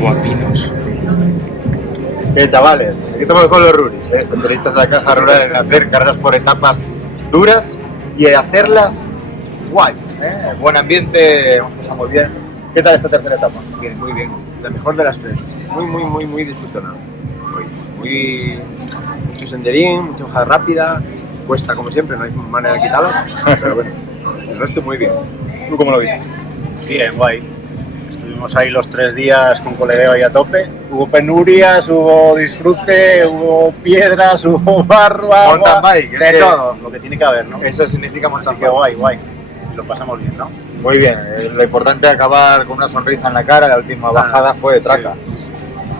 guapinos. ¿Qué chavales? Aquí estamos con los Ruris, especialistas de la caja rural en hacer carreras por etapas duras y hacerlas guays. Buen ambiente, vamos a pasar muy bien. ¿Qué tal esta tercera etapa? Bien, muy bien. La mejor de las tres. Muy disfrutada. Mucho senderín, mucha bajada rápida. Cuesta como siempre, no hay manera de quitarlas. Pero bueno, el resto muy bien. ¿Tú cómo lo viste? Bien, guay. Estuvimos ahí los 3 días con colegueo ahí a tope. Hubo penurias, hubo disfrute, hubo piedras, hubo barro, Mountain agua, bike, es de que todo, lo que tiene que haber, ¿no? Eso significa Así mountain que bike. guay. Y lo pasamos bien, ¿no? Muy bien, lo importante es acabar con una sonrisa en la cara. La última bajada fue de traca. Sí.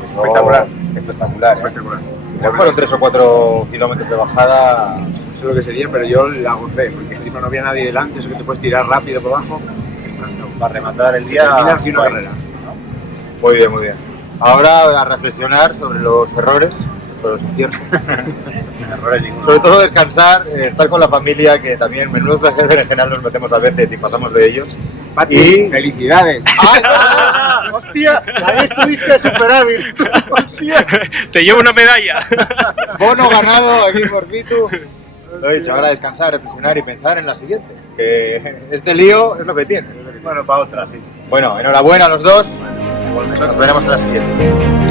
Eso, Espectacular. Espectacular. Espectacular. Ya fueron 3 o 4 kilómetros de bajada. No sé lo que sería, pero yo la gocé, porque encima no había nadie delante, eso que te puedes tirar rápido por abajo. Me encantó. Para rematar el día. Terminar así una guay. carrera. Muy bien, muy bien. Ahora a reflexionar sobre los errores, sobre los aciertos. Errores ninguno. Sobre todo descansar, estar con la familia, que también menudos placeres en general nos metemos a veces y pasamos de ellos. Pati, Y- felicidades. ¡Ay, no! ¡Hostia! Ahí estuviste súper hábil. ¡Hostia! Te llevo una medalla. Bono ganado aquí por Pitu. Lo he dicho, ahora descansar, reflexionar y pensar en la siguiente. Que este lío es lo que tiene. Bueno, para otra, sí. Bueno, enhorabuena a los dos. Nos veremos en la siguiente.